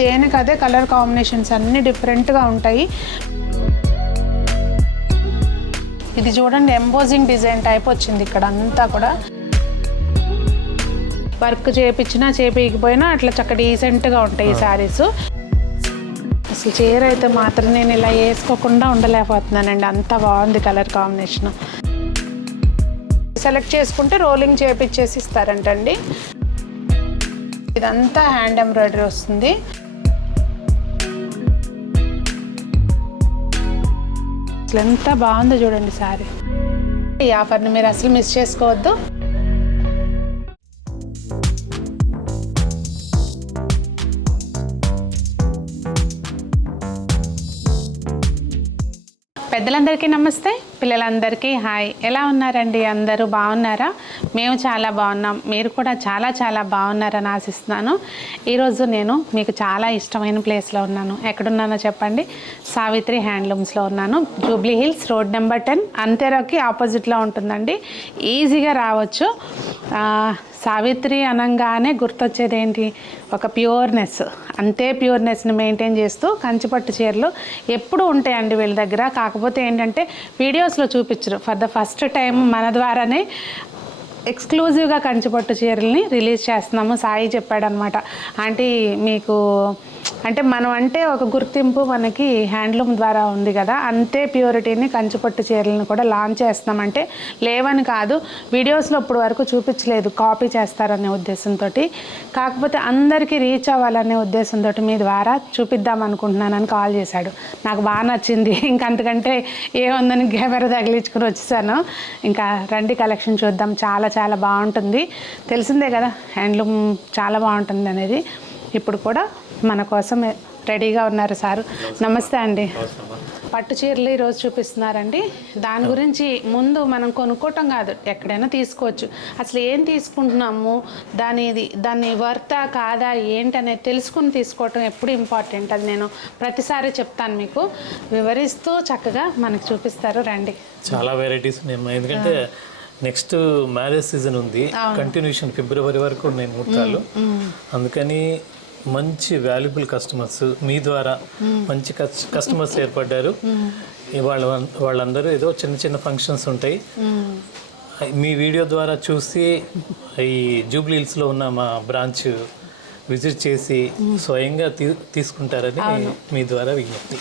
దేనికి అదే colour combinations అన్నీ డిఫరెంట్గా ఉంటాయి. ఇది చూడండి, ఎంబోజింగ్ డిజైన్ టైప్ వచ్చింది ఇక్కడ అంతా కూడా. వర్క్ చేయించినా చేపించకపోయినా అట్లా చక్కగా డీసెంట్గా ఉంటాయి ఈ శారీస్. అసలు చీర అయితే మాత్రం నేను ఇలా వేసుకోకుండా ఉండలేకపోతున్నానండి, అంత బాగుంది కలర్ కాంబినేషన్. సెలెక్ట్ చేసుకుంటే రోలింగ్ చేపించేసి ఇస్తారంటండి. ఇదంతా హ్యాండ్ ఎంబ్రాయిడరీ వస్తుంది. అసలు ఎంత బాగుందో చూడండి శారీ. ఈ ఆఫర్ని మీరు అసలు మిస్ చేసుకోవద్దు. పెద్దలందరికీ నమస్తే, పిల్లలందరికీ హాయ్. ఎలా ఉన్నారండి? అందరూ బాగున్నారా? మేము చాలా బాగున్నాం, మీరు కూడా చాలా చాలా బాగున్నారని ఆశిస్తున్నాను. ఈరోజు నేను మీకు చాలా ఇష్టమైన ప్లేస్లో ఉన్నాను. ఎక్కడున్నానో చెప్పండి. సావిత్రి హ్యాండ్లూమ్స్లో ఉన్నాను. జూబ్లీ హిల్స్ రోడ్ నెంబర్ 10 అంతేరాకి ఆపోజిట్లో ఉంటుందండి. ఈజీగా రావచ్చు. సావిత్రి అనగానే గుర్తొచ్చేది ఏంటి? ఒక ప్యూర్నెస్, అంతే ప్యూర్నెస్ని మెయింటైన్ చేస్తూ కంచిపట్టు చీరలు ఎప్పుడు ఉంటాయండి వీళ్ళ దగ్గర. కాకపోతే ఏంటంటే వీడియోస్లో చూపించరు. ఫర్ ద ఫస్ట్ టైం మన ద్వారానే ఎక్స్క్లూజివ్గా కంచిపట్టు చీరల్ని రిలీజ్ చేస్తున్నాము. సాయి చెప్పాడనమాట, ఆంటీ మీకు అంటే మనం అంటే ఒక గుర్తింపు మనకి హ్యాండ్లూమ్ ద్వారా ఉంది కదా, అంతే ప్యూరిటీని కంచిపట్టు చీరలను కూడా లాంచ్ చేస్తున్నామంటే లేవని కాదు, వీడియోస్లో ఇప్పుడు వరకు చూపించలేదు, కాపీ చేస్తారనే ఉద్దేశంతో. కాకపోతే అందరికీ రీచ్ అవ్వాలనే ఉద్దేశంతో మీ ద్వారా చూపిద్దాం అనుకుంటున్నానని కాల్ చేశాడు. నాకు బాగా నచ్చింది. ఇంకంతకంటే ఏముందని కెమెరా తగిలించుకుని వచ్చేసాను. ఇంకా రండి కలెక్షన్ చూద్దాం. చాలా చాలా బాగుంటుంది. తెలిసిందే కదా హ్యాండ్లూమ్ చాలా బాగుంటుంది అనేది. ఇప్పుడు కూడా మన కోసం రెడీగా ఉన్నారు సారు. నమస్తే అండి. పట్టు చీరలు ఈరోజు చూపిస్తున్నారండి. దాని గురించి ముందు మనం కొనుక్కోవటం కాదు, ఎక్కడైనా తీసుకోవచ్చు. అసలు ఏం తీసుకుంటున్నాము, దాన్ని వర్తా కాదా ఏంటనేది తెలుసుకుని తీసుకోవటం ఎప్పుడు ఇంపార్టెంట్. అది నేను ప్రతిసారి చెప్తాను, మీకు వివరిస్తూ చక్కగా మనకు చూపిస్తారు. రండి. చాలా వెరైటీస్ ఉన్నాయి, ఎందుకంటే నెక్స్ట్ మ్యారేజ్ సీజన్ ఉంది. కంటిన్యూషన్ ఫిబ్రవరి వరకు ఉన్నాయి ముహూర్తాలు. అందుకని మంచి వాల్యుబుల్ కస్టమర్స్ మీ ద్వారా మంచి కస్టమర్స్ ఏర్పడ్డారు. వాళ్ళందరూ ఏదో చిన్న చిన్న ఫంక్షన్స్ ఉంటాయి, మీ వీడియో ద్వారా చూసి ఈ జూబ్లీ హిల్స్లో ఉన్న మా బ్రాంచ్ విజిట్ చేసి స్వయంగా తీసుకుంటారని మీ ద్వారా విజ్ఞప్తి.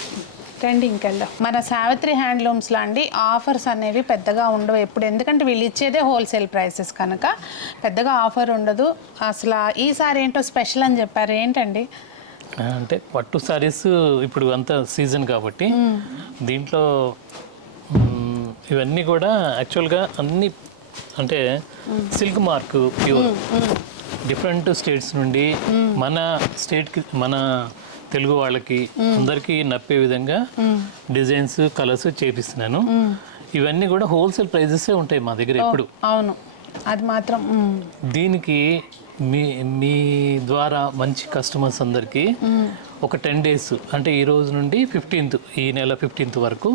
రండి ఇంకెళ్దాం. మన సావిత్రి హ్యాండ్లూమ్స్లో అండి ఆఫర్స్ అనేవి పెద్దగా ఉండవు ఎప్పుడు, ఎందుకంటే వీళ్ళు ఇచ్చేదే హోల్సేల్ ప్రైసెస్ కనుక పెద్దగా ఆఫర్ ఉండదు. అసలు ఈసారి ఏంటో స్పెషల్ అని చెప్పారు, ఏంటండి? అంటే పట్టు సారీస్ ఇప్పుడు అంతా సీజన్ కాబట్టి దీంట్లో ఇవన్నీ కూడా యాక్చువల్గా అన్ని అంటే silk mark pure different states నుండి మన స్టేట్కి, మన తెలుగు వాళ్ళకి అందరికీ నప్పే విధంగా డిజైన్స్ కలర్స్ చేపిస్తున్నాను. ఇవన్నీ కూడా హోల్సేల్ ప్రైజెసే ఉంటాయి మా దగ్గర ఎప్పుడు. అవును, అది మాత్రం. దీనికి మీ ద్వారా మంచి కస్టమర్స్ అందరికీ ఒక 10 days అంటే ఈ రోజు నుండి 15th, ఈ నెల 15th వరకు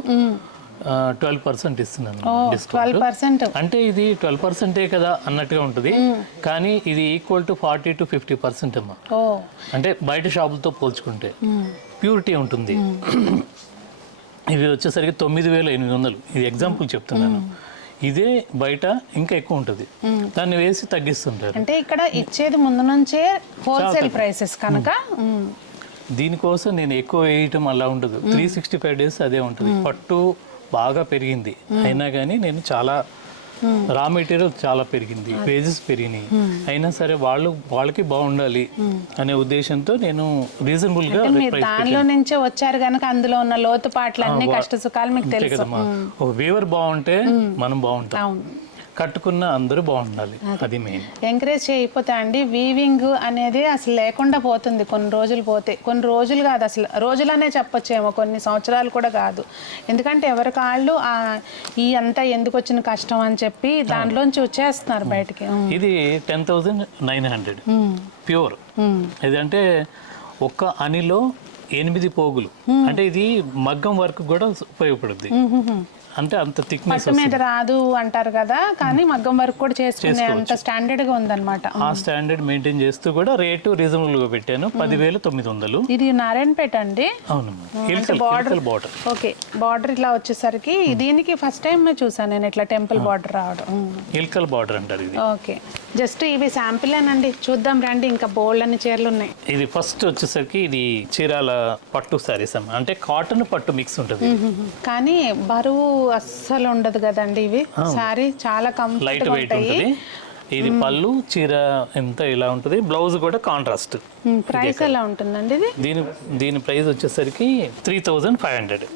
12% ఇస్తున్నాను డిస్కౌంట్. అంటే ఇది 12% కదా అన్నట్టుగా ఉంటుంది, కానీ ఇది ఈక్వల్ టు 40 to 50% అమ్మా. అంటే బయట షాపులతో పోల్చుకుంటే ప్యూరిటీ ఉంటుంది. ఇవి వచ్చేసరికి 9,800, ఇది ఎగ్జాంపుల్ చెప్తున్నాను. ఇదే బయట ఇంకా ఎక్కువ ఉంటుంది, దాన్ని వేసి తగ్గిస్తుంటారు. అంటే ఇక్కడ ఇచ్చేది ముందు నుంచే హోల్సేల్ ప్రైసెస్ కనుక దీనికోసం నేను ఎక్కువ వేయటం అలా ఉండదు. 365 days అదే ఉంటుంది. పట్టు బాగా పెరిగింది అయినా కానీ నేను చాలా రా మెటీరియల్ చాలా పెరిగింది, వేజెస్ పెరిగినాయి, అయినా సరే వాళ్ళకి బాగుండాలి అనే ఉద్దేశంతో నేను రీజనబుల్ గా దానిలో నుంచే వచ్చారు కనుక అందులో ఉన్న లోతుపాట్లు అన్ని కష్ట సుఖాలు మీకు తెలుసు కదమ్మా. ఒక వీవర్ బాగుంటే మనం బాగుంటాం, కట్టుకున్న అందరూ బాగుండాలి, అది మెయిన్. ఎంకరేజ్ చేయకపోతే అండి వీవింగ్ అనేది అసలు లేకుండా పోతుంది. కొన్ని రోజులు పోతే, కొన్ని రోజులు కాదు అసలు రోజులనే చెప్పొచ్చేమో, కొన్ని సంవత్సరాలు కూడా కాదు. ఎందుకంటే ఎవరి కాళ్ళు ఈ అంతా ఎందుకు వచ్చిన కష్టం అని చెప్పి దాంట్లోంచి వచ్చేస్తున్నారు బయటికి. ఇది 10,900 ప్యూర్. ఇదంటే ఒక్క అనిలో 8 పోగులు. అంటే ఇది మగ్గం వర్క్ కూడా ఉపయోగపడుద్ది. అంటే అంత థిక్నెస్ పట్టు మీద రాదు అంటారు కదా, కానీ మగ్గం వర్క్ కూడా చేసుకునే అంత స్టాండర్డ్ గా ఉందన్నమాట. ఆ స్టాండర్డ్ మెయింటైన్ చేస్తూ కూడా రేటు రీజనబుల్ గా పెట్టాను. 10,900. ఇది నారాయణపేట అండి. అవును, బార్డర్. ఓకే, బార్డర్ ఇట్లా వచ్చేసరికి దీనికి ఫస్ట్ టైం చూసాను నేను ఇట్లా టెంపుల్ బార్డర్ రావడం. ఇల్కల్ బార్డర్ అంటారు ఇది. ఓకే, జస్ట్ ఇవి శాంపిల్ ఏనండి, చూద్దాం రండి. ఇంకా బోల్డ్ అన్ని చీరలు ఉన్నాయి. ఇది ఫస్ట్ వచ్చేసరికి ఇది చీరాల పట్టు సారీస్ అమ్మ, అంటే కాటన్ పట్టు మిక్స్ ఉంటుంది. కానీ బరువు అస్సలు ఉండదు కదండి ఇవి. సారీ చాలా లైట్ కంఫర్ట్ వెయిట్ ఉంటుంది. ఇది పళ్ళు, చీర ఎంత ఇలా ఉంటుంది. బ్లౌజ్ కూడా కాంట్రాస్ట్. ప్రైస్ ఎలా ఉంటుందండి ఇది? దీని ప్రైస్ వచ్చేసరికి 3,500.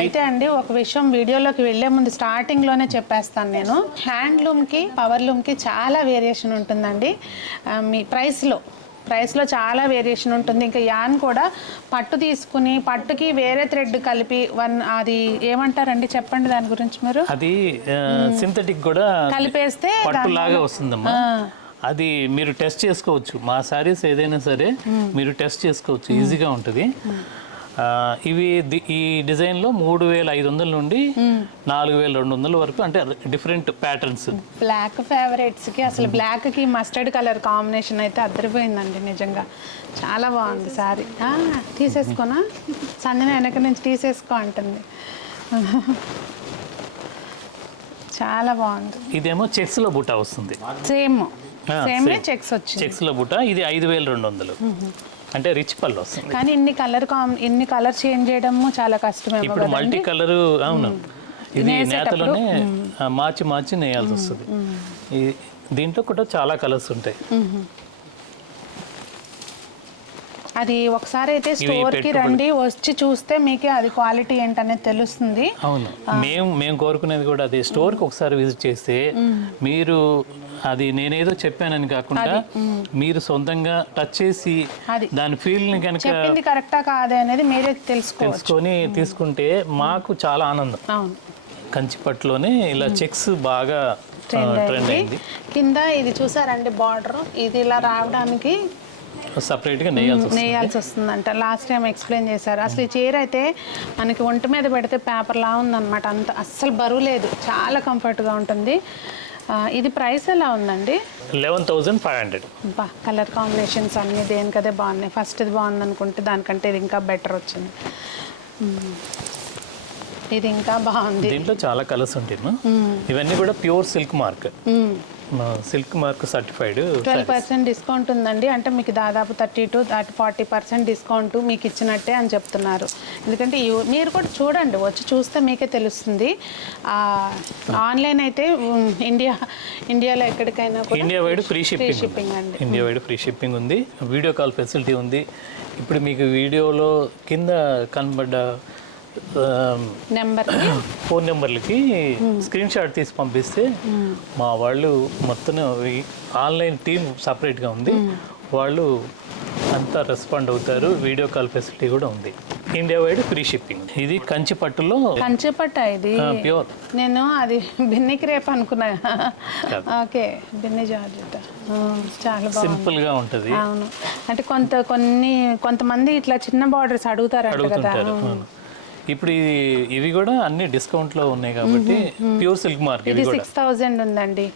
అయితే అండి ఒక విషయం వీడియోలోకి వెళ్లే ముందు స్టార్టింగ్ లోనే చెప్పేస్తాను నేను. హ్యాండ్లూమ్ కి పవర్ లూమ్ కి చాలా వేరియేషన్ ఉంటుందండి. మీ ప్రైస్లో చాలా వేరియేషన్ ఉంటుంది. ఇంకా యాన్ కూడా పట్టు తీసుకుని పట్టుకి వేరే థ్రెడ్ కలిపి అది ఏమంటారండి చెప్పండి దాని గురించి మీరు. అది సింథటిక్ కూడా కలిపేస్తే పట్టులాగా వస్తుందమ్మా. అది మీరు టెస్ట్ చేసుకోవచ్చు. మా సారీస్ ఏదైనా సరే మీరు టెస్ట్ చేసుకోవచ్చు, ఈజీగా ఉంటుంది. ఇవి ఈ డిజైన్లో 3,500 నుండి 4,200 వరకు, అంటే డిఫరెంట్ ప్యాటర్న్స్. బ్లాక్ ఫేవరెట్స్కి అసలు బ్లాక్కి మస్టర్డ్ కలర్ కాంబినేషన్ అయితే అద్దరిపోయిందండి నిజంగా. చాలా బాగుంది సారీ. తీసేసుకోనా సంజన వెనక నుంచి తీసేసుకో అంటుంది. చాలా బాగుంది. ఇదేమో చెక్స్లో బుట్ట వస్తుంది. సేమ్ చెక్స్ వచ్చింది. చెక్స్లో బుట్ట ఇది 5,200. అంటే రిచ్ పళ్ళు వస్తుంది. కానీ ఇన్ని కలర్ చేంజ్ చేయడము చాలా కష్టమేమో. ఇప్పుడు మల్టీ కలర్. అవును, ఇది నేతలోనే మార్చి నేయాల్సి వస్తుంది. దీంట్లో కూడా చాలా కలర్స్ ఉంటాయి. అది ఒకసారి అయితే స్టోర్ కి రండి, వచ్చి చూస్తే మీకే అది క్వాలిటీ ఏంటనేది తెలుస్తుంది. అవును, మేము కోరుకునేది కూడా అదే. స్టోర్ కి ఒకసారి విజిట్ చేస్తే మీరు అది నేనేదో చెప్పానని కాకుండా మీరు సొంతంగా టచ్ చేసి దాని ఫీల్ ని కనుక చెప్పింది కరెక్టా కాదే అనేది మీరే తెలుసుకొని తీసుకుంటే మాకు చాలా ఆనందం. అవును, కంచిపట్టులోనే ఇలా చెక్స్ బాగా ట్రెండ్ అయింది. కింద ఇది చూసారండి బార్డర్, ఇది ఇలా రావడానికి సపరేట్గా నేయాల్సి వస్తుందంట. లాస్ట్ టైం ఎక్స్ప్లెయిన్ చేశారు. అసలు ఈ చీర అయితే మనకి ఒంటి మీద పెడితే పేపర్లా ఉందన్నమాట. అంత అస్సలు బరువు లేదు, చాలా కంఫర్ట్గా ఉంటుంది. ఇది ప్రైస్ ఎలా ఉందండి? 11,500. బా, కలర్ కాంబినేషన్స్ అన్నీ దేనికదే బాగున్నాయి. ఫస్ట్ ఇది బాగుంది అనుకుంటే దానికంటే ఇది ఇంకా బెటర్ వచ్చింది. ఇది ఇంకా బాగుంది. దీంట్లో చాలా కలర్స్ ఉంటాయి. ఇవన్నీ కూడా pure silk mark. Silk mark certified. 12% discount ఉందండి. అంటే మీకు దాదాపు 30 to 40% డిస్కౌంట్ మీకు ఇచ్చినట్టే అని చెప్తున్నారు. ఎందుకంటే మీరు కూడా చూడండి, వచ్చి చూస్తే మీకే తెలుస్తుంది. ఆన్లైన్ అయితే ఇండియాలో ఎక్కడికైనా ఇండియా వైడ్ ఫ్రీ షిప్పింగ్ అండి. ఇండియా వైడ్ ఫ్రీ షిప్పింగ్ ఉంది. వీడియో కాల్ ఫెసిలిటీ ఉంది. ఇప్పుడు మీకు వీడియోలో కింద కనబడ్డ ఫోన్ నెంబర్లకి స్క్రీన్ షాట్ తీసి పంపిస్తే మా వాళ్ళు మొత్తం ఆన్లైన్ టీమ్ సపరేట్గా ఉంది, వాళ్ళు అంతా రెస్పాండ్ అవుతారు. వీడియో కాల్ ఫెసిలిటీ కూడా ఉంది. India wide free shipping. ఇది కంచిపట్టులో కంచిపట్ట. ఇది ప్యూర్. నేను అది బిన్నికి రేపు అనుకున్నా. ఓకే, బిన్ని జార్జెట్ చాలా సింపుల్ గా ఉంటుంది. అవును, అంటే కొంతమంది ఇట్లా చిన్న బార్డర్స్ అడుగుతారు కదా. ఇప్పుడు ఇవి కూడా అన్ని డిస్కౌంట్ లో ఉన్నాయి కాబట్టి ప్యూర్ సిల్క్ మార్క్. ఇది 6,000 ఉందండి.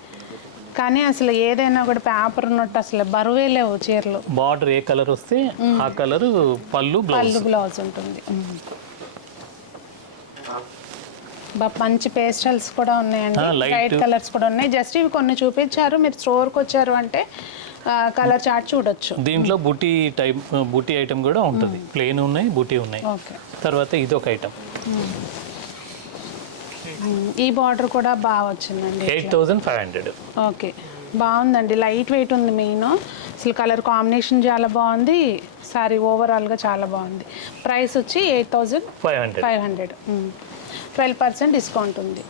కానీ అసలు ఏదైనా కూడా పేపర్ ఉన్నట్టు అసలు బరువే లేవు చీరలు. బార్డర్ ఏ కలర్ వస్తే ఆ కలర్ పళ్ళు బ్లౌజ్ ఉంటుంది. మంచి పేస్టల్స్ కూడా ఉన్నాయండి, లైట్ కలర్స్ కూడా ఉన్నాయి. జస్ట్ ఇవి కొన్ని చూపించారు. మీరు స్టోర్కి వచ్చారు అంటే కలర్ చార్ట్ చూడొచ్చు. దీంట్లో బూటీ ఐటమ్ కూడా ఉంటుంది. ప్లెయిన్ ఉన్నాయి, బూటీ ఉన్నాయి. తర్వాత ఇది ఒక ఐటమ్. ఈ బార్డర్ కూడా బాగా వచ్చిందండి. 8,500. ఓకే, బాగుందండి. లైట్ వెయిట్ ఉంది. మెయిన్ అసలు కలర్ కాంబినేషన్ చాలా బాగుంది. సారీ ఓవరాల్గా చాలా బాగుంది. ప్రైస్ వచ్చి 8,500. 12% డిస్కౌంట్ ఉంది.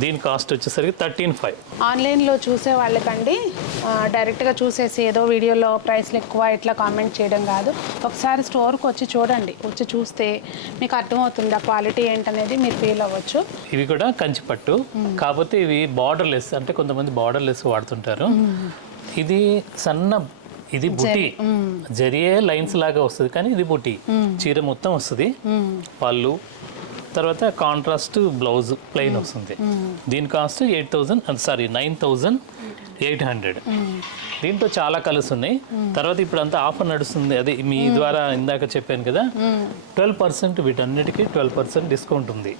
దీని కాస్ట్ వచ్చేసరికి 13,500. ఆన్లైన్లో చూసే వాళ్ళకండి డైరెక్ట్గా చూసేసి ఏదో వీడియోలో ప్రైస్లు ఎక్కువ ఇట్లా కామెంట్ చేయడం కాదు. ఒకసారి స్టోర్కి వచ్చి చూడండి. వచ్చి చూస్తే మీకు అర్థమవుతుంది ఆ క్వాలిటీ ఏంటనేది మీరు ఫీల్ అవ్వచ్చు. ఇవి కూడా కంచిపట్టు, కాకపోతే ఇవి బార్డర్లెస్. అంటే కొంతమంది బార్డర్లెస్ వాడుతుంటారు. ఇది ఇది బుటీ జరిగే లైన్స్ లాగా వస్తుంది, కానీ ఇది బుటీ. చీర మొత్తం వస్తుంది. పళ్ళు, తర్వాత కాంట్రాస్ట్ బ్లౌజ్ ప్లెయిన్ వస్తుంది. దీని కాస్ట్ 9,800. దీంట్లో చాలా కలర్స్ ఉన్నాయి. తర్వాత ఇప్పుడు అంతా ఆఫర్ నడుస్తుంది, అదే మీ ద్వారా ఇందాక చెప్పాను కదా, 12% వీటన్నిటికీ 12% డిస్కౌంట్ ఉంది.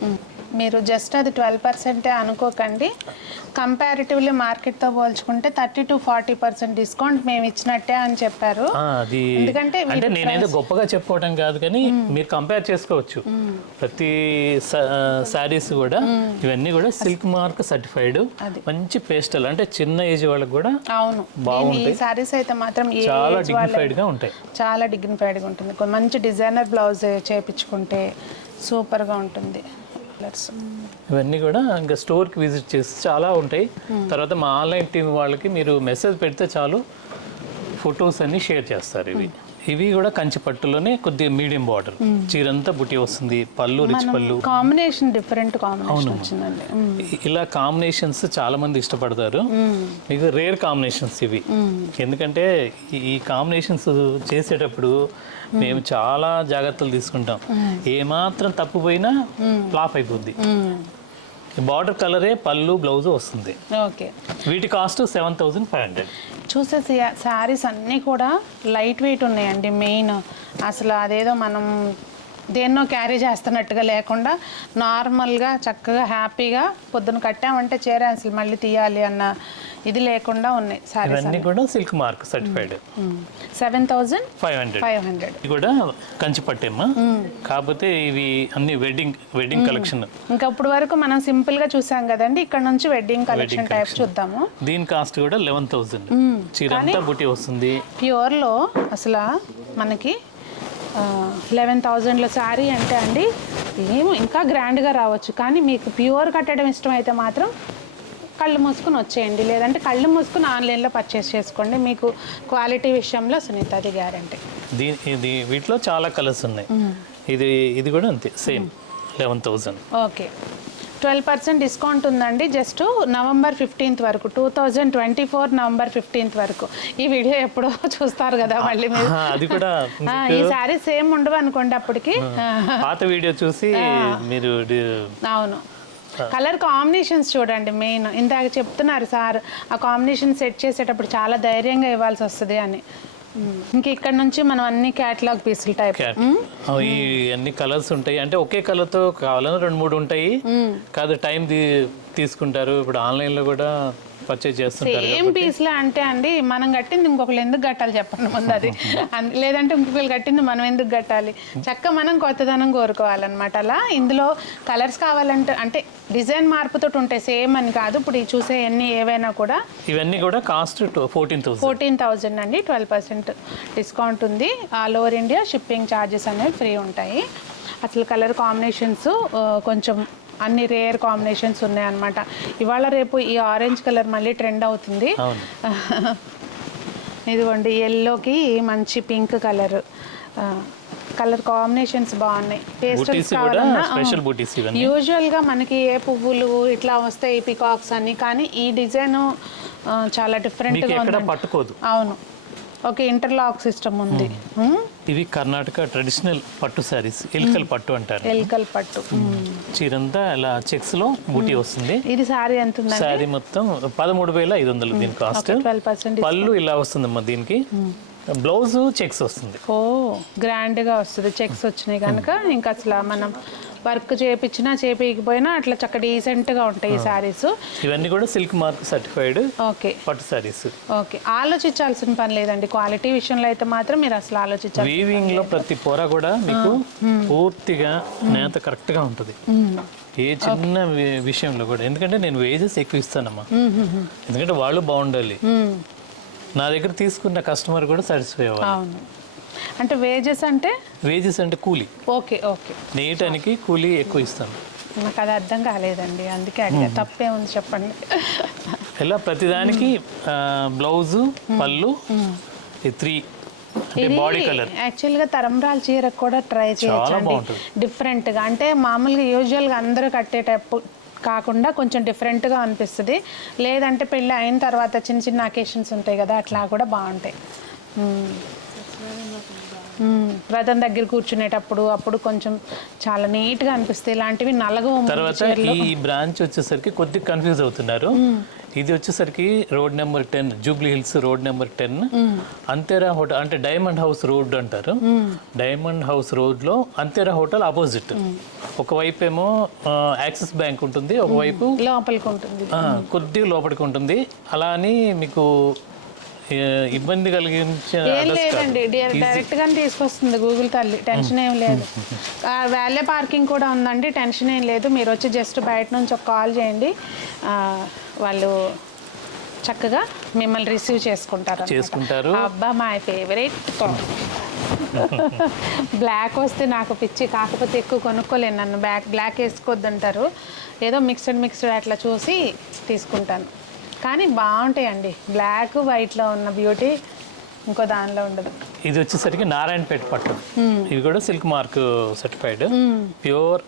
మీరు జస్ట్ అది 12% అనుకోకండి, కంపారిటివ్లీ మార్కెట్తో పోల్చుకుంటే 30 to 40% డిస్కౌంట్ మేము ఇచ్చినట్టే అని చెప్పారు. అది ఎందుకంటే అంటే నేనేదో గొప్పగా చెప్పుకోవటం కాదు, కానీ మీరు కంపేర్ చేసుకోవచ్చు. ప్రతి శారీస్ కూడా ఇవన్నీ కూడా సిల్క్ మార్క్ సర్టిఫైడ్, మంచి పేస్టల్, అంటే చిన్న ఏజ్ వాళ్ళకి కూడా అవును బాగుంటాయి. ఈ సారీస్ అయితే మాత్రం చాలా డిగ్నిఫైడ్ గా ఉంటాయి, చాలా డిగ్నిఫైడ్ గా ఉంటుంది. మంచి డిజైనర్ బ్లౌజ్ చేపించుకుంటే సూపర్ గా ఉంటుంది. ఇవన్నీ కూడా ఇంకా స్టోర్కి విజిట్ చేసి చాలా ఉంటాయి. తర్వాత మా ఆన్లైన్ టీం వాళ్ళకి మీరు మెసేజ్ పెడితే చాలు, ఫొటోస్ అన్ని షేర్ చేస్తారు. ఇవి కూడా కంచి పట్టులోనే కొద్దిగా మీడియం బార్డర్, చీరంతా బుట్టి వస్తుంది, పళ్ళు రిచ్ పళ్ళు, కాంబినేషన్ డిఫరెంట్ కాంబినేషన్ వచ్చిందండి. ఇలా కాంబినేషన్స్ చాలా మంది ఇష్టపడతారు. మీకు రేర్ కాంబినేషన్స్ ఇవి, ఎందుకంటే ఈ కాంబినేషన్స్ చేసేటప్పుడు మేము చాలా జాగ్రత్తలు తీసుకుంటాం. ఏమాత్రం తప్పు పోయినా ఫ్లాప్ అయిపోద్ది. బార్డర్ కలరే పళ్ళు బ్లౌజ్ వస్తుంది. ఓకే, వీటి కాస్ట్ 7,500. చూసేసి శారీస్ అన్నీ కూడా లైట్ వెయిట్ ఉన్నాయండి. మెయిన్ అసలు అదేదో మనం దేన్నో క్యారీ చేస్తున్నట్టుగా లేకుండా నార్మల్గా చక్కగా హ్యాపీగా పొద్దున కట్టామంటే చీర అసలు మళ్ళీ తీయాలి అన్న ఇది లేకుండా ఉన్నాయి శారీస్. ఇవన్నీ కూడా సిల్క్ మార్క్ సర్టిఫైడ్. 7,500 ఇది కూడా కంచి పట్టేమ్మా, కాకపోతే ఇవి అన్ని వెడ్డింగ్ కలెక్షన్. ఇంకా ఇప్పుడు వరకు మనం సింపుల్ గా చూసాం కదండి, ఇక్కడ నుంచి వెడ్డింగ్ కలెక్షన్ టైప్ చూద్దాము. దీని కాస్ట్ కూడా 11,000. చీరంతా బుట్టి వస్తుంది. ప్యూర్ లో అసలు మనకి 11,000లో శారీ అంటే అండి ఏమో ఇంకా గ్రాండ్గా రావచ్చు, కానీ మీకు ప్యూర్ కట్టడం ఇష్టం అయితే మాత్రం కళ్ళు మూసుకుని వచ్చేయండి, లేదంటే కళ్ళు మూసుకుని ఆన్లైన్లో పర్చేస్ చేసుకోండి. మీకు క్వాలిటీ విషయంలో సునీత అది గ్యారంటీ. ఇది వీటిలో చాలా కలర్స్ ఉన్నాయి. ఇది కూడా అంతే సేమ్ 11,000. ఓకే, 12% డిస్కౌంట్ ఉందండి. జస్ట్ November 15th వరకు, 2024 November 15th వరకు. ఈ వీడియో ఎప్పుడో చూస్తారు కదా మళ్ళీ మీరు. అది కూడా ఈ సారీ సేమ్ ఉండవు అనుకోండి అప్పటికి. పాత వీడియో చూసి మీరు. అవును, కలర్ కాంబినేషన్స్ చూడండి మెయిన్. ఇందాక చెప్తున్నారు సార్, ఆ కాంబినేషన్ సెట్ చేసేటప్పుడు చాలా ధైర్యంగా ఇవ్వాల్సి వస్తుంది అని. ఇంక ఇక్కడ నుంచి మనం అన్ని క్యాటలాగ్ పీసులు టైప్ ఈ అన్ని కలర్స్ ఉంటాయి. అంటే ఒకే కలర్ తో కావాలని 2-3 ఉంటాయి. కాదు టైం తీసుకుంటారు. ఇప్పుడు ఆన్లైన్ లో కూడా పర్చేజ్ చేస్తుంటారు. సేమ్ పీస్లా అంటే అండి మనం కట్టింది ఇంకొకరు ఎందుకు కట్టాలి చెప్పండి ముందు అది. లేదంటే ఇంకొకరు కట్టింది మనం ఎందుకు కట్టాలి? చక్క మనం కొత్తదనం కోరుకోవాలన్నమాట. అలా ఇందులో కలర్స్ కావాలంటే అంటే డిజైన్ మార్పుతో ఉంటాయి, సేమ్ అని కాదు. ఇప్పుడు ఈ చూసే అన్ని ఏవైనా కూడా ఇవన్నీ కూడా కాస్ట్ 14,000 అండి. 12% డిస్కౌంట్ ఉంది. All over India shipping charges అనేవి ఫ్రీ ఉంటాయి. అసలు కలర్ కాంబినేషన్స్ కొంచెం అన్ని రేర్ కాంబినేషన్స్ ఉన్నాయన్నమాట. ఇవాళ రేపు ఈ ఆరెంజ్ కలర్ మళ్ళీ ట్రెండ్ అవుతుంది. ఇదిగోండి ఎల్లోకి మంచి పింక్ కలర్ కాంబినేషన్స్ బాగున్నాయి. పేస్టల్స్ కావాలన్నా యూజువల్గా మనకి ఏ పువ్వులు ఇట్లా వస్తాయి పికాక్స్ అని, కానీ ఈ డిజైన్ చాలా డిఫరెంట్గా ఉంది. పట్టుకోదు. అవును, ఓకే, ఇంటర్లాక్ సిస్టమ్ ఉంది. ఇవి కర్ణాటక ట్రెడిషనల్ పట్టు సారీస్, ఎల్కల్ పట్టు అంటారు. ఎల్కల్ పట్టు చీరంతా ఇలా చెక్స్ లో బూటీ వస్తుంది. ఇది సారీ ఎంత ఉంది? సారీ మొత్తం 13,500 దీని కాస్ట్. 12% పళ్ళు ఇలా వస్తుందమ్మా. దీనికి బ్లౌజ్ చెక్స్ వస్తుంది. ఓ గ్రాండ్ గా వస్తుంది. చెక్స్ వచ్చినాయి కనుక ఇంకా అసలు మనం వర్క్ చేయించినా చేపించకపోయినా అట్లా చక్కగా డీసెంట్ గా ఉంటాయి ఈ సారీస్. ఇవన్నీ కూడా సిల్క్ మార్క్ సర్టిఫైడ్ ఓకే పట్టు సారీస్. ఓకే, ఆలోచించాల్సిన పని లేదండి. క్వాలిటీ విషయంలో అయితే మాత్రం మీరు అసలు ఆలోచించాలి. వీవింగ్ లో ప్రతి పొర కూడా మీకు పూర్తిగా నేత కరెక్ట్ గా ఉంటుంది. ఏ చిన్న విషయంలో కూడా. ఎందుకంటే నేను వేజెస్ ఎక్కువ ఇస్తానమ్మా, ఎందుకంటే వాళ్ళు బాగుండాలి. నా దగ్గర తీసుకున్న కస్టమర్ కూడా సాటిస్ఫై అవ్వాలి. అవును, అంటే వేజెస్ అంటే కూలీ. ఓకే ఓకే, నేయటానికి కూలీ ఎక్కువ ఇస్తాను. నాకు అది అర్థం కాలేదండి, అందుకే అడిగా. తప్పే ఉంది చెప్పండి. ఇలా ప్రతిదానికి బ్లౌజు పళ్ళు 3 బాడీ కలర్. యాక్చువల్గా తరంబ్రాల చీరకు కూడా ట్రై చేయొచ్చండి డిఫరెంట్గా. అంటే మామూలుగా యూజువల్గా అందరూ కట్టేటప్పుడు కాకుండా కొంచెం డిఫరెంట్గా అనిపిస్తుంది. లేదంటే పెళ్ళి అయిన తర్వాత చిన్న చిన్న అకేషన్స్ ఉంటాయి కదా, అట్లా కూడా బాగుంటాయి. రథం దగ్గర కూర్చునేటప్పుడు అప్పుడు కొంచెం చాలా నీట్గా అనిపిస్తాయి. ఇలాంటివి నలగవు. తర్వాత ఈ బ్రాంచ్ వచ్చేసరికి కొద్దిగా కన్ఫ్యూజ్ అవుతున్నారు. ఇది వచ్చేసరికి road number 10 Jubilee hills road number 10 అంతేరా హోటల్ అంటే డైమండ్ హౌస్ రోడ్ అంటారు. డైమండ్ హౌస్ రోడ్లో అంతేరా హోటల్ ఆపోజిట్. ఒకవైపు ఏమో యాక్సిస్ బ్యాంక్ ఉంటుంది, ఒకవైపు లోపలికి ఉంటుంది, కొద్దిగా లోపలికి ఉంటుంది. అలా అని మీకు ఇబ్బంది కలిగించే ఏం లేదండి, డైరెక్ట్ గానే తీసుకొస్తుంది గూగుల్ తల్లి. టెన్షన్ ఏం లేదు. వ్యాలే పార్కింగ్ కూడా ఉందండి, టెన్షన్ ఏం లేదు. మీరు వచ్చి జస్ట్ బయట నుంచి ఒక కాల్ చేయండి, వాళ్ళు చక్కగా మిమ్మల్ని రిసీవ్ చేసుకుంటారు. అబ్బా మై ఫేవరెట్ బ్లాక్ వస్తే నాకు పిచ్చి, కాకపోతే ఎక్కువ కొనుక్కోలేను. నన్ను బ్లాక్ వేసుకోవద్దంటారు. ఏదో మిక్స్డ్ అట్లా చూసి తీసుకుంటాను. కానీ బాగుంటాయండి, బ్లాక్ వైట్లో ఉన్న బ్యూటీ ఇంకో దానిలో ఉండదు. ఇది వచ్చేసరికి నారాయణపేట పట్టు. ఇది కూడా సిల్క్ మార్క్ సర్టిఫైడ్ ప్యూర్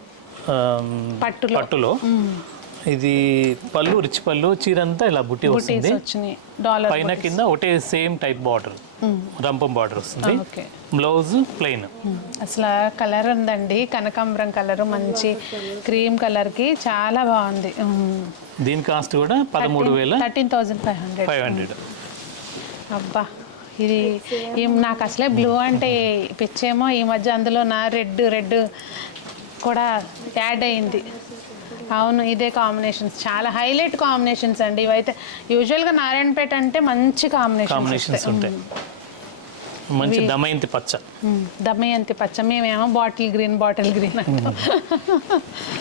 పట్టులో. ఇది పళ్ళు రిచ్ పళ్ళు, చీరంతా ఇలా బుట్టి వస్తుంది. పైన కింద ఒకటే సేమ్ టైప్ బార్డర్, రంపం బార్డర్ వస్తుంది. Blouse plain. అసలు కలర్ ఉందండి, కనకాంబరం కలర్, మంచి క్రీమ్ కలర్ కి చాలా బాగుంది. దీని కాస్ట్ కూడా 13,500. అబ్బా ఇది నాకు అసలే బ్లూ అంటే పిచ్చేమో. ఈ మధ్య అందులో నా రెడ్ కూడా యాడ్ అయింది. అవును, ఇదే కాంబినేషన్స్ చాలా హైలైట్ కాంబినేషన్స్ అండి ఇవైతే. యూజువల్గా నారాయణపేట అంటే మంచి కాంబినేషన్స్ ఉంటాయి. మంచి దమయంతి పచ్చ. మేమేమో బాటిల్ గ్రీన్ అంటాం.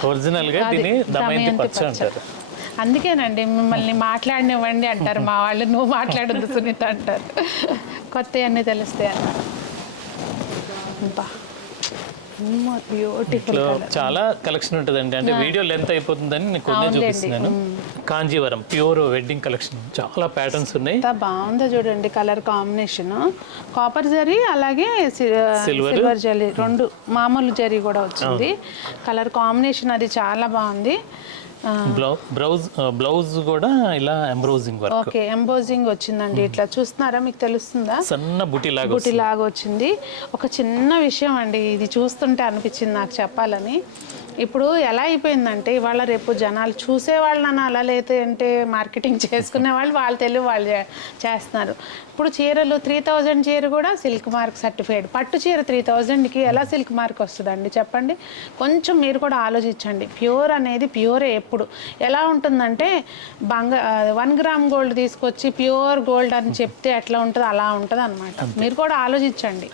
ఒరిజినల్ గా దీన్ని దమయంతి పచ్చ అంటారు. అందుకేనండి మిమ్మల్ని మాట్లాడనివ్వండి అంటారు మా వాళ్ళు. నువ్వు మాట్లాడద్దు సునీత అంటారు. కొత్త అన్నీ తెలుస్తాయి అన్న. చాలా కలెక్షన్ ఉంటుందండి. అంటే వీడియో లెంత్ అయిపోతుందని నేను కొన్ని చూపిస్తున్నాను. కాంజీవరం ప్యూర్ వెడ్డింగ్ కలెక్షన్, చాలా ప్యాటర్న్స్ ఉన్నాయి. బాగుందో చూడండి కలర్ కాంబినేషన్. కాపర్ జరీ అలాగే సిల్వర్ జరీ రెండు, మామూలు జరీ కూడా వచ్చింది. కలర్ కాంబినేషన్ అది చాలా బాగుంది. బ్లౌజ్ కూడా ఇలా ఎంబ్రోజింగ్ వర్క్. ఓకే, ఎంబోజింగ్ వచ్చిందండి. ఇట్లా చూస్తున్నారా, మీకు తెలుస్తుందా? సన్న బుటీ లాగా వచ్చింది. ఒక చిన్న విషయం అండి, ఇది చూస్తుంటే అనిపించింది నాకు చెప్పాలని. ఇప్పుడు ఎలా అయిపోయిందంటే ఇవాళ రేపు జనాలు చూసేవాళ్ళని అలా లేతే అంటే మార్కెటింగ్ చేసుకునే వాళ్ళు తెలివి వాళ్ళు చేస్తున్నారు. ఇప్పుడు చీరలు 3,000 చీర కూడా సిల్క్ మార్క్ సర్టిఫైడ్. పట్టు చీర 3,000కి ఎలా సిల్క్ మార్క్ వస్తుందండి చెప్పండి? కొంచెం మీరు కూడా ఆలోచించండి. ప్యూర్ అనేది ప్యూరే. ఎప్పుడు ఎలా ఉంటుందంటే 1 గ్రామ్ గోల్డ్ తీసుకొచ్చి ప్యూర్ గోల్డ్ అని చెప్తే ఎట్లా ఉంటుందో అలా ఉంటుంది అనమాట. మీరు కూడా ఆలోచించండి.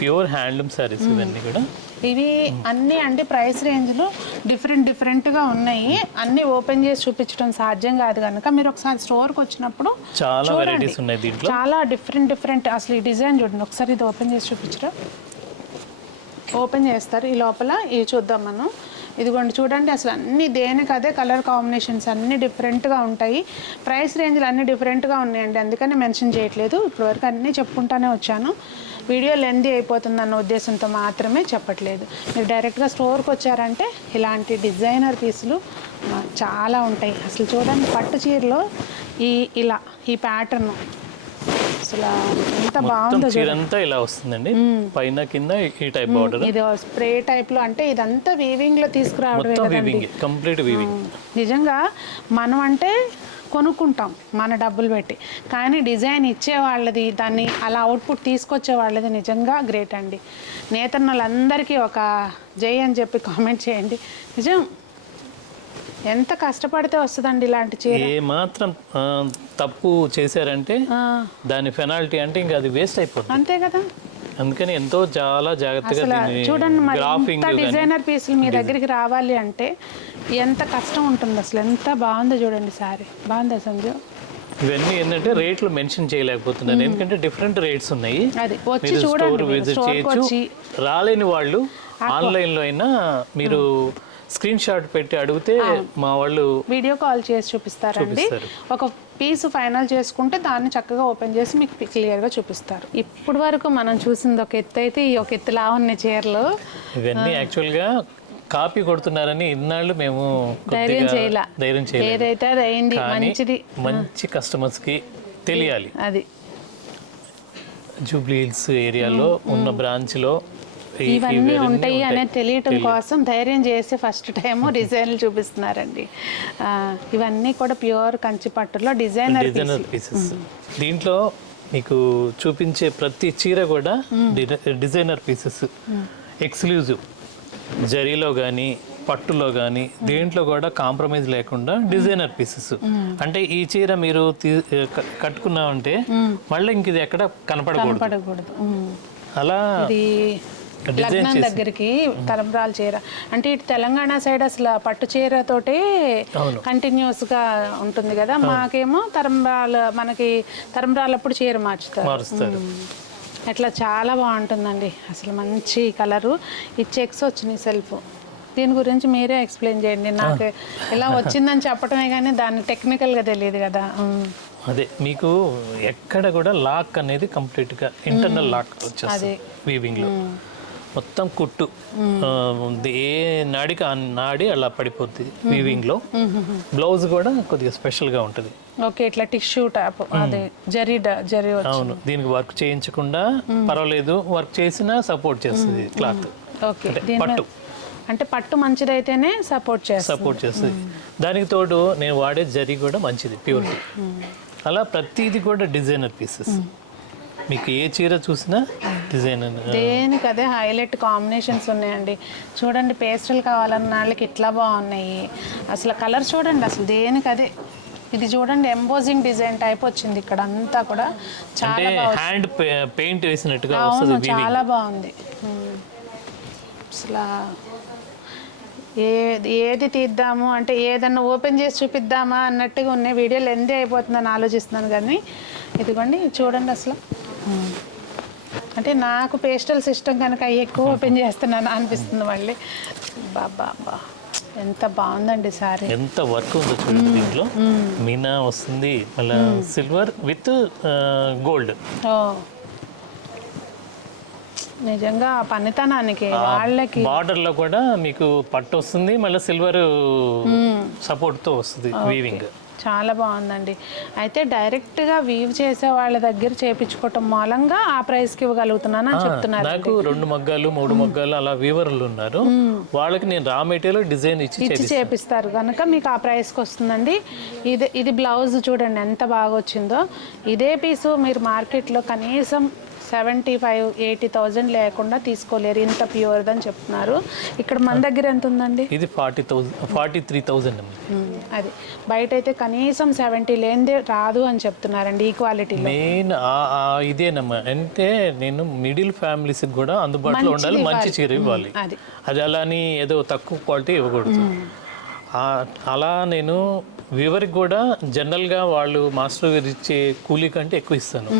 ప్యూర్ హ్యాండ్లూమ్ సారీస్ ఇవన్నీ కూడా. ఇవి అన్నీ అంటే ప్రైస్ రేంజ్లు డిఫరెంట్గా ఉన్నాయి. అన్నీ ఓపెన్ చేసి చూపించడం సాధ్యం కాదు కనుక మీరు ఒకసారి స్టోర్కి వచ్చినప్పుడు చాలా వెరైటీస్ ఉన్నాయి దీంట్లో. చాలా డిఫరెంట్ అసలు ఈ డిజైన్ చూడండి ఒకసారి. ఇది ఓపెన్ చేసి చూపించరా? ఓపెన్ చేస్తారు. ఈ లోపల ఇవి చూద్దాం మనం. ఇదిగోండి చూడండి, అసలు అన్ని దేనికి అదే కలర్ కాంబినేషన్స్ అన్నీ డిఫరెంట్గా ఉంటాయి. ప్రైస్ రేంజ్లు అన్నీ డిఫరెంట్గా ఉన్నాయండి, అందుకని మెన్షన్ చేయట్లేదు. ఇప్పటివరకు అన్నీ చెప్పుకుంటానే వచ్చాను. వీడియో లెంతీ అయిపోతుందన్న ఉద్దేశంతో మాత్రమే చెప్పట్లేదు. మీరు డైరెక్ట్గా స్టోర్కి వచ్చారంటే ఇలాంటి డిజైనర్ పీసులు చాలా ఉంటాయి. అసలు చూడండి పట్టు చీరలో ఇలా ఈ ప్యాటర్న్ అసలు ఎంత బాగుందో. చీరంతా ఇలా వస్తుందండి, పైన కింద ఈ టైప్ బార్డర్. ఇది స్ప్రే టైప్ లో, అంటే ఇదంతా వీవింగ్ లో తీసుకురావడమే కదండి. Complete weaving. నిజంగా మనం అంటే కొనుక్కుంటాం మన డబ్బులు పెట్టి, కానీ డిజైన్ ఇచ్చే వాళ్ళది, దాన్ని అలా అవుట్పుట్ తీసుకొచ్చే వాళ్ళది నిజంగా గ్రేట్ అండి. నేతన్నలందరికీ ఒక జై అని చెప్పి కామెంట్ చేయండి. నిజం ఎంత కష్టపడితే వస్తుందండి ఇలాంటి చీర. ఏ మాత్రం తప్పు చేశారంటే దాని పెనాల్టీ అంటే ఇంకా అది వేస్ట్ అయిపోతుంది. అంతే కదా. అందుకని ఎంతో చాలా జాగ్రత్తగా చూడండి మరి ఎంత డిజైనర్ పీసులు మీ దగ్గరికి రావాలి అంటే ఎంత కష్టం ఉంటుంది. అసలు ఎంత బాగుందో చూడండి సారీ. బాగుందా సంజు? ఇవన్నీ ఏంటంటే రేట్లు మెన్షన్ చేయలేకపోతున్నాను, ఎందుకంటే డిఫరెంట్ రేట్స్ ఉన్నాయి. అది వచ్చి చూడండి, విజిట్ చేయొచ్చు. రాలేని వాళ్ళు ఆన్లైన్లో అయినా మీరు స్క్రీన్ షాట్ పెట్టి అడిగితే మా వాళ్ళు వీడియో కాల్ చేసి చూపిస్తారండి. ఒక పీస్ ఫైనల్ చేసుకుంటే దాన్ని చక్కగా ఓపెన్ చేసి మీకు క్లియర్గా చూపిస్తారు. ఇప్పటి వరకు మనం చూసింది ఒక ఎత్తు అయితే ఈ ఒక ఎత్తులా ఉన్న చీరలు ఇవన్నీ యాక్చువల్గా కాపీ కొడుతున్నారని ఇన్నాళ్ళు మేము ధైర్యం చేయలేదు. ఏదైతే అది అయింది, మంచిది. మంచి కస్టమర్స్కి తెలియాలి. అది జూబ్లీ హిల్స్ ఏరియాలో ఉన్న బ్రాంచ్లో ఇవన్నీ ఉంటాయి అనేది తెలియటం కోసం ధైర్యం చేసి ఫస్ట్ టైము డిజైన్లు చూపిస్తున్నారండి. ఇవన్నీ కూడా ప్యూర్ కంచి పట్టులో డిజైనర్ పీసెస్. దీంట్లో మీకు చూపించే ప్రతి చీర కూడా డిజైనర్ పీసెస్, ఎక్స్క్లూజివ్. జరీలో కానీ పట్టులో కానీ దేంట్లో కూడా కాంప్రమైజ్ లేకుండా డిజైనర్ పీసెస్. అంటే ఈ చీర మీరు కట్టుకున్నామంటే మళ్ళీ ఇంక ఇది ఎక్కడ కనపడకూడదు. అలా లగ్నం దగ్గరికి తలంబ్రాల చీర అంటే ఇటు తెలంగాణ సైడ్ అసలు పట్టు చీరతోటే కంటిన్యూస్ గా ఉంటుంది కదా, మాకేమో మనకి తలంబ్రాలప్పుడు చీర మార్చుతారు. అట్లా చాలా బాగుంటుందండి అసలు, మంచి కలరు. ఈ చెక్స్ వచ్చినాయి సెల్ఫ్. దీని గురించి మీరే ఎక్స్ప్లెయిన్ చేయండి. నాకు ఎలా వచ్చిందని చెప్పడమే కానీ దాన్ని టెక్నికల్గా తెలియదు కదా. అదే మీకు ఎక్కడ కూడా లాక్ అనేది కంప్లీట్గా ఇంటర్నల్ లాక్ వచ్చేస్తుంది వీవింగ్లో. మొత్తం కుట్టు ఏ నాడికి ఆ నాడి అలా పడిపోద్ది వీవింగ్లో. బ్లౌజ్ కూడా కొద్దిగా స్పెషల్గా ఉంటుంది. ఓకే, ఇట్లా టిష్యూ టాప్, అదే జరీ. అవును, దీనికి వర్క్ చేయించకుండా పర్వాలేదు, వర్క్ చేసినా సపోర్ట్ చేస్తుంది క్లాత్. ఓకే, పట్టు అంటే పట్టు మంచిదైతేనే సపోర్ట్ చేస్తుంది. దానికి తోడు నేను వాడే జరీ కూడా మంచిది, ప్యూరిటీ. అలా ప్రతిదీ కూడా డిజైనర్ పీసెస్. మీకు ఏ చీర చూసినా డిజైనర్, దేనికి అదే హైలైట్ కాంబినేషన్స్ ఉన్నాయండి. చూడండి, పేస్టల్ కావాలన్న వాళ్ళకి ఇట్లా బాగున్నాయి. అసలు కలర్ చూడండి, అసలు దేనికి అదే. ఇది చూడండి, ఎంబోజింగ్ డిజైన్ టైప్ వచ్చింది ఇక్కడ అంతా కూడా. చాలా హ్యాండ్ పెయింట్ వేసినట్టుగా అవును, చాలా బాగుంది అసలు. ఏది తీద్దాము అంటే ఏదన్నా ఓపెన్ చేసి చూపిద్దామా అన్నట్టుగా ఉన్నాయి. వీడియోలు ఎందే అయిపోతుందని ఆలోచిస్తున్నాను కానీ ఇదిగోండి చూడండి అసలు. అంటే నాకు పేస్టల్స్ ఇష్టం కనుక అవి ఎక్కువ ఓపెన్ చేస్తున్నాను అనిపిస్తుంది మళ్ళీ. బాబా ఎంత బాగుందండి సారీ, ఎంత వర్క్ ఉందో చూడండి. దీంట్లో మీనా వస్తుంది, మళ్ళీ సిల్వర్ విత్ గోల్డ్. నిజంగా పనితనానికి వాళ్ళకి బార్డర్ లో కూడా మీకు పట్టు వస్తుంది, మళ్ళీ సిల్వర్ సపోర్ట్ తో వస్తుంది వీవింగ్. చాలా బాగుందండి. అయితే డైరెక్ట్ గా వీవ్ చేసే వాళ్ళ దగ్గర చేపించుకోవటం మూలంగా ఆ ప్రైస్ కి ఇవ్వగలుగుతున్నాను అని చెప్తున్నారు. నాకు 2 మగ్గాలు 3 మగ్గాలు అలా వీవర్లు ఉన్నారు, వాళ్ళకి నేను రా మెటీరియల్ డిజైన్ ఇచ్చి చేపిస్తారు కనుక మీకు ఆ ప్రైస్ కి వస్తుందండి. ఇది బ్లౌజ్ చూడండి ఎంత బాగా వచ్చిందో. ఇదే పీసు మీరు మార్కెట్ లో కనీసం 75,000-80,000 లేకుండా తీసుకోలేరు, ఇంత ప్యూర్ అని చెప్తున్నారు. ఇక్కడ మన దగ్గర ఎంత ఉందండి? ఇది 43,000. అది బయట అయితే కనీసం 70 లేనిదే రాదు అని చెప్తున్నారండి ఈ క్వాలిటీ. మెయిన్ ఇదేనమ్మా, అంటే నేను మిడిల్ ఫ్యామిలీస్ కూడా అందుబాటులో ఉండాలి, మంచి చీర ఇవ్వాలి. అది అలా అని ఏదో తక్కువ క్వాలిటీ ఇవ్వకూడదు. అలా నేను వీవర్కి కూడా జనరల్గా వాళ్ళు మాస్టర్ ఇచ్చే కూలీ కంటే ఎక్కువ ఇస్తాను.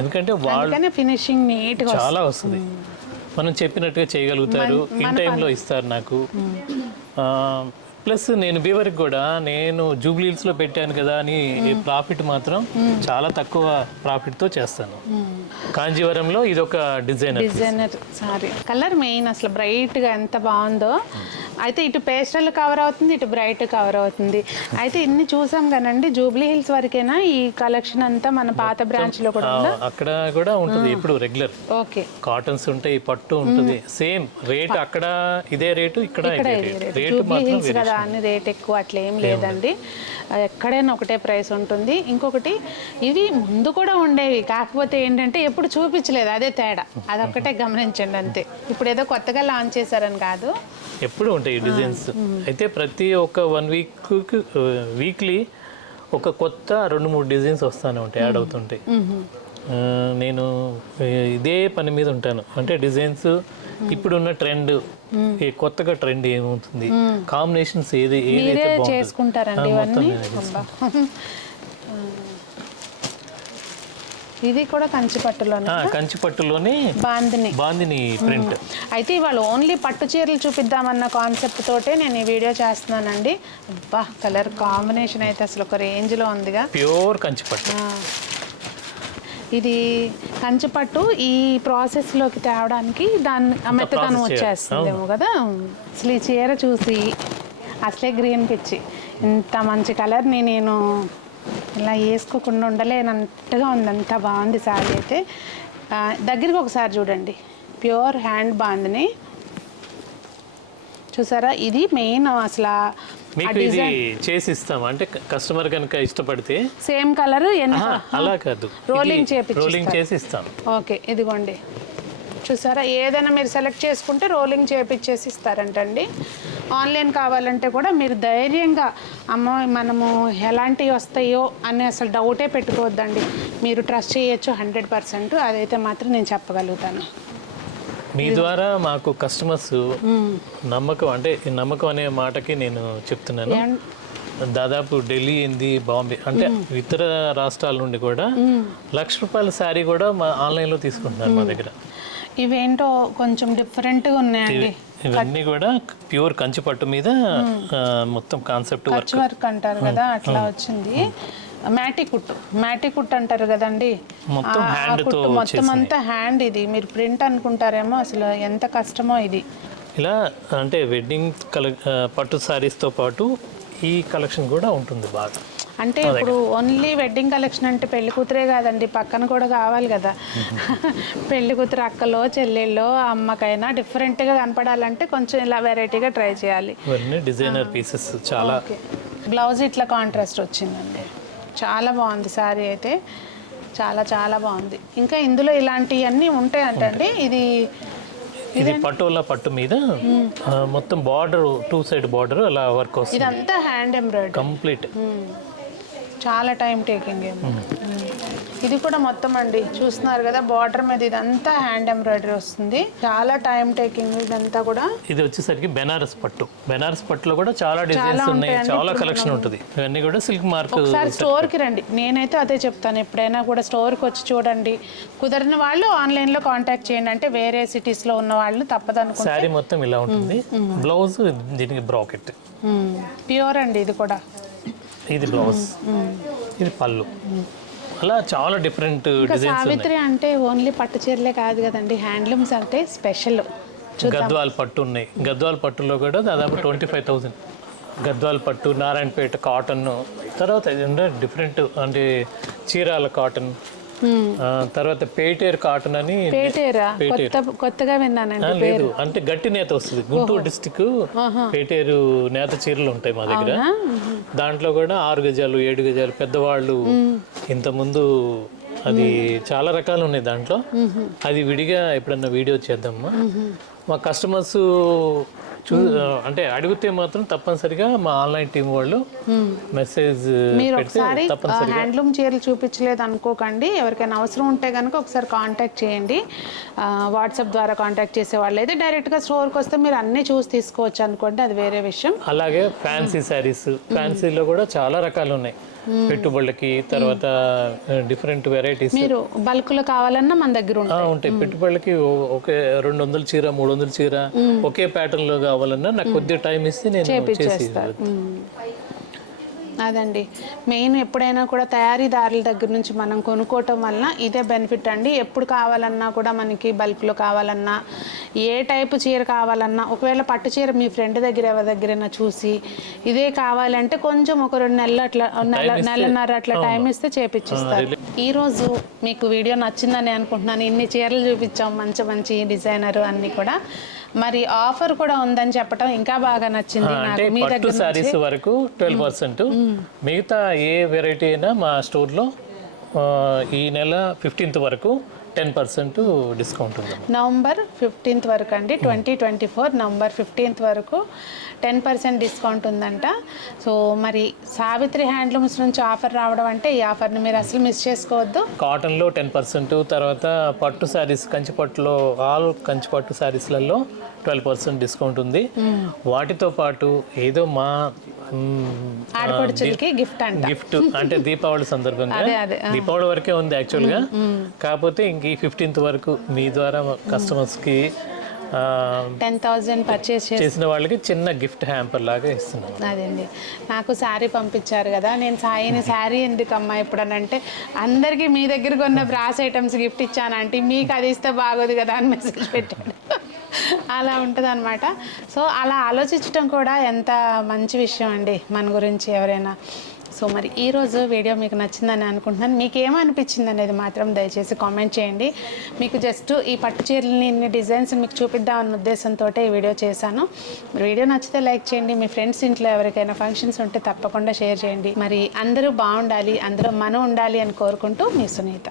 ఎందుకంటే వాళ్ళు ఫినిషింగ్ నీట్ చాలా వస్తుంది, మనం చెప్పినట్టుగా చేయగలుగుతారు, ఇన్ టైంలో ఇస్తారు నాకు. ప్లస్ నేను బీవర్కి కూడా నేను జూబ్లీ హిల్స్లో పెట్టాను కదా అని ప్రాఫిట్ మాత్రం చాలా తక్కువ ప్రాఫిట్తో చేస్తాను. కాంజీవరంలో ఇది ఒక డిజైనర్ సారీ. కలర్ మెయిన్ అసలు బ్రైట్గా ఎంత బాగుందో. అయితే ఇటు పేస్టల్ కవర్ అవుతుంది, ఇటు బ్రైట్ కవర్ అవుతుంది. అయితే ఇన్ని చూసాం కానండి, జూబ్లీ హిల్స్ వరకేనా ఈ కలెక్షన్ అంతా? మన పాత బ్రాంచ్ లో కూడా అక్కడ కూడా ఉంటుంది ఎప్పుడు రెగ్యులర్. ఓకే, కాటన్స్ ఉంటాయి, పట్టు ఉంటుంది, సేమ్ రేట్ అక్కడ ఇదే రేటు, ఇక్కడ జూబ్లీ హిల్స్ కదా అని రేట్ ఎక్కువ అట్లా ఏం లేదండి. ఎక్కడైనా ఒకటే ప్రైస్ ఉంటుంది. ఇంకొకటి ఇవి ముందు కూడా ఉండేవి, కాకపోతే ఏంటంటే ఎప్పుడు చూపించలేదు, అదే తేడా. అదొక్కటే గమనించండి అంతే. ఇప్పుడు ఏదో కొత్తగా లాంచ్ చేశారని కాదు, ఎప్పుడు ఉంటాయి డిజైన్స్. అయితే ప్రతి ఒక్క 1 వీక్లీ ఒక కొత్త 2-3 డిజైన్స్ వస్తూనే ఉంటాయి, యాడ్ అవుతుంటాయి. నేను ఇదే పని మీద ఉంటాను. అంటే డిజైన్స్ ఇప్పుడున్న ట్రెండ్, కొత్తగా ట్రెండ్ ఏమవుతుంది, కాంబినేషన్స్ ఏదైతే చేసుకుంటారండి ఇవన్నీ. ఇది కూడా కంచిపట్టులోనే బాందిని ప్రింట్. అయితే ఇవాళ ఓన్లీ పట్టు చీరలు చూపిద్దామన్న కాన్సెప్ట్ తోటే నేను ఈ వీడియో చేస్తున్నానండి. అబ్బా, కలర్ కాంబినేషన్ అయితే అసలు ఒక రేంజ్లో ఉందిగా. ప్యూర్ కంచిపట్టు. ఇది కంచిపట్టు ఈ ప్రాసెస్లోకి తేవడానికి దాన్ని మెత్తదనం వచ్చేస్తుందేమో కదా. అసలు ఈ చీర చూసి అసలే గ్రీన్ పిచ్చి, ఇంత మంచి కలర్ని నేను ఇలా వేసుకోకుండా ఉండలేనట్టుగా ఉంది, అంత బాగుంది శారీ అయితే. దగ్గరికి ఒకసారి చూడండి, ప్యూర్ హ్యాండ్ బాందిని చూసారా. ఇది మెయిన్ అసలు మీకు ఇది చేసి ఇస్తాం అంటే కస్టమర్ కనుక ఇష్టపడితే సేమ్ కలర్ అలా కాదు, రోలింగ్ చేసి ఇస్తాం. ఓకే, ఇదిగోండి చూసారా, ఏదైనా మీరు సెలెక్ట్ చేసుకుంటే రోలింగ్ చేపించేసి ఇస్తారంటండి. ఆన్లైన్ కావాలంటే కూడా మీరు ధైర్యంగా అమ్మ మనము ఎలాంటివి వస్తాయో అని అసలు డౌటే పెట్టుకోవద్దండి, మీరు ట్రస్ట్ చేయొచ్చు 100%. అదైతే మాత్రం నేను చెప్పగలుగుతాను. మీ ద్వారా మాకు కస్టమర్స్ నమ్మకం, అంటే నమ్మకం అనే మాటకి నేను చెప్తున్నాను. దాదాపు ఢిల్లీ ఏంది, బాంబే అంటే ఇతర రాష్ట్రాల నుండి కూడా ₹1,00,000 శారీ కూడా మా ఆన్లైన్లో తీసుకుంటున్నారు మా దగ్గర. ఇవేంటో కొంచెం డిఫరెంట్గా ఉన్నాయండి. ఇవన్నీ కూడా ప్యూర్ కంచి పట్టు మీద మొత్తం కాన్సెప్ట్ వర్క్ అంటారు కదా, అట్లా వచ్చింది. మ్యాటి కుట్టు అంటారు కదండి, మొత్తం అంతా హ్యాండ్. ఇది మీరు ప్రింట్ అనుకుంటారేమో, అసలు ఎంత కష్టమో ఇది. ఇలా అంటే వెడ్డింగ్ పట్టు శారీస్తో పాటు ఈ కలెక్షన్ కూడా ఉంటుంది బాగా. అంటే ఇప్పుడు ఓన్లీ వెడ్డింగ్ కలెక్షన్ అంటే పెళ్లి కూతురే కాదండి, పక్కన కూడా కావాలి కదా. పెళ్లి కూతురు అక్కలో చెల్లెళ్ళో అమ్మకైనా డిఫరెంట్గా కనపడాలంటే కొంచెం ఇలా వెరైటీగా ట్రై చేయాలి. ఇవన్నీ డిజైనర్ పీసెస్ చాలా. బ్లౌజ్ ఇట్లా కాంట్రాస్ట్ వచ్చిందండి, చాలా బాగుంది శారీ అయితే, చాలా చాలా బాగుంది. ఇంకా ఇందులో ఇలాంటివన్నీ ఉంటాయి అంటండి. ఇది పటోలా పట్టు మీద మొత్తం బార్డర్ 2 సైడ్ బార్డర్ అలా వర్క్ వస్తుంది. ఇదంతా హ్యాండ్ ఎంబ్రాయిడరీ కంప్లీట్, చాలా టైం టేకింగ్ ఏమో. ఇది కూడా మొత్తం అండి చూస్తున్నారు కదా, బార్డర్ మీద ఇదంతా హ్యాండ్ ఎంబ్రాయిడరీ వస్తుంది, చాలా టైం టేకింగ్ ఇదంతా కూడా. ఇది వచ్చేసరికి బెనారస్ పట్టులో కూడా చాలా డిజైన్స్ ఉన్నాయి, చాలా కలెక్షన్ ఉంటుంది. ఇవన్నీ కూడా సిల్క్ మార్క్. ఒకసారి స్టోర్కి రండి, నేనైతే అదే చెప్తాను, ఎప్పుడైనా కూడా స్టోర్కి వచ్చి చూడండి. కుదరని వాళ్ళు ఆన్లైన్లో కాంటాక్ట్ చేయండి, అంటే వేరే సిటీస్లో ఉన్న వాళ్ళు తప్పదనుకుంటే. శారీ మొత్తం ఇలా ఉంటుంది, బ్లౌజ్ దీనికి బ్రాకెట్ ప్యూర్ అండి. ఇది కూడా ఇది బ్లౌజ్, ఇది పళ్ళు, అలా చాలా డిఫరెంట్ డిజైన్స్. సావిత్రి అంటే ఓన్లీ పట్టు చీరలే కాదు కదండి, హ్యాండ్లూమ్స్ అంటే స్పెషల్. గద్వాల్ పట్టు ఉన్నాయి, గద్వాల్ పట్టులో కూడా దాదాపు 25,000. గద్వాల్ పట్టు, నారాయణపేట కాటన్, తర్వాత డిఫరెంట్ అంటే చీరాల కాటన్, తర్వాత పేటేర్ కాటన్ అని. కొత్తగా విన్నానండి. లేదు అంటే గట్టి నేత వస్తుంది, గుంటూరు డిస్టిక్ పేటేరు నేత చీరలు ఉంటాయి మా దగ్గర. దాంట్లో కూడా 6 గజాలు 7 గజాలు పెద్దవాళ్ళు ఇంతకుముందు, అది చాలా రకాలు ఉన్నాయి దాంట్లో. అది విడిగా ఎప్పుడన్నా వీడియో చేద్దామా. మా కస్టమర్స్ అంటే అడిగితే మాత్రం తప్పనిసరిగా మా ఆన్లైన్ టీం వాళ్ళు మెసేజ్ మీరు ఒకసారి హ్యాండ్లూమ్ చీరలు చూపించలేదు అనుకోకండి, ఎవరికైనా అవసరం ఉంటే కనుక ఒకసారి కాంటాక్ట్ చేయండి. వాట్సాప్ ద్వారా కాంటాక్ట్ చేసే వాళ్ళు అయితే డైరెక్ట్గా స్టోర్కి వస్తే మీరు అన్నీ చూసి తీసుకోవచ్చు అనుకోండి, అది వేరే విషయం. అలాగే ఫ్యాన్సీ శారీస్, ఫ్యాన్సీలో కూడా చాలా రకాలు ఉన్నాయి పెట్టుబడులకి. తర్వాత డిఫరెంట్ వెరైటీస్ మీరు బల్క్లో కావాలన్నా మన దగ్గర ఉంటాయి. పెట్టుబడులకి ఒకే 200 చీర 300 చీర ఒకే ప్యాటర్న్ లో కావాలన్నా నాకు కొద్దిగా టైం ఇస్తే నేను చేసి. అదండి మెయిన్. ఎప్పుడైనా కూడా తయారీదారుల దగ్గర నుంచి మనం కొనుక్కోవటం వల్ల ఇదే బెనిఫిట్ అండి. ఎప్పుడు కావాలన్నా కూడా మనకి బల్క్లో కావాలన్నా, ఏ టైపు చీర కావాలన్నా, ఒకవేళ పట్టు చీర మీ ఫ్రెండ్ దగ్గర ఎవరి దగ్గరైనా చూసి ఇదే కావాలంటే కొంచెం ఒక 2 నెలలు అట్లా నెలన్నర అట్లా టైం ఇస్తే చేపించిస్తారు. ఈరోజు మీకు వీడియో నచ్చిందని అనుకుంటున్నాను. ఇన్ని చీరలు చూపించాం, మంచి మంచి డిజైనర్ అన్నీ కూడా. మరి ఆఫర్ కూడా ఉందని చెప్పడం ఇంకా బాగా నచ్చింది నాకు. మీ దగ్గర సారీస్ వరకు 12%, మిగతా ఏ వెరైటీ అయినా మా స్టోర్లో ఈ నెల 15th వరకు 10% డిస్కౌంట్ ఉంది. నవంబర్ 15th వరకు అండి, 2024 నవంబర్ 15th వరకు 10% డిస్కౌంట్ ఉందంట. సో మరి సావిత్రి హ్యాండ్లూమ్స్ నుంచి ఆఫర్ రావడం అంటే ఈ ఆఫర్ని మీరు అసలు మిస్ చేసుకోవద్దు. కాటన్లో 10%, తర్వాత పట్టు శారీస్ కంచిపట్టులో ఆల్ కంచిపట్టు శారీస్లలో 12% డిస్కౌంట్ ఉంది. వాటితో పాటు ఏదో మా ఆడపడుచులకి గిఫ్ట్ అంటే దీపావళి సందర్భంగా, దీపావళి వరకే ఉంది యాక్చువల్గా, కాకపోతే ఇంక ఈ 15th వరకు మీ ద్వారా కస్టమర్స్కి 10,000 పర్చేస్ చేసిన వాళ్ళకి చిన్న గిఫ్ట్ హ్యాంపర్ లాగా ఇస్తున్నాం. అదండి, నాకు శారీ పంపించారు కదా, నేను సాయిని శారీ ఎందుకమ్మా ఇప్పుడనంటే అందరికీ మీ దగ్గర కొన్న బ్రాస్ ఐటమ్స్ గిఫ్ట్ ఇచ్చానంటే మీకు అది ఇస్తే బాగోదు కదా అని మెసేజ్ పెట్టాడు. అలా ఉంటుంది అనమాట. సో అలా ఆలోచించడం కూడా ఎంత మంచి విషయం అండి మన గురించి ఎవరైనా. సో మరి ఈరోజు వీడియో మీకు నచ్చిందని అనుకుంటున్నాను. మీకు ఏమనిపించింది అనేది మాత్రం దయచేసి కామెంట్ చేయండి. మీకు జస్ట్ ఈ పట్టు చీరలని ఇన్ని డిజైన్స్ మీకు చూపిద్దామన్న ఉద్దేశంతో ఈ వీడియో చేశాను. మరి వీడియో నచ్చితే లైక్ చేయండి. మీ ఫ్రెండ్స్ ఇంట్లో ఎవరికైనా ఫంక్షన్స్ ఉంటే తప్పకుండా షేర్ చేయండి. మరి అందరూ బాగుండాలి, అందరూ మనం ఉండాలి అని కోరుకుంటూ మీ సునీత.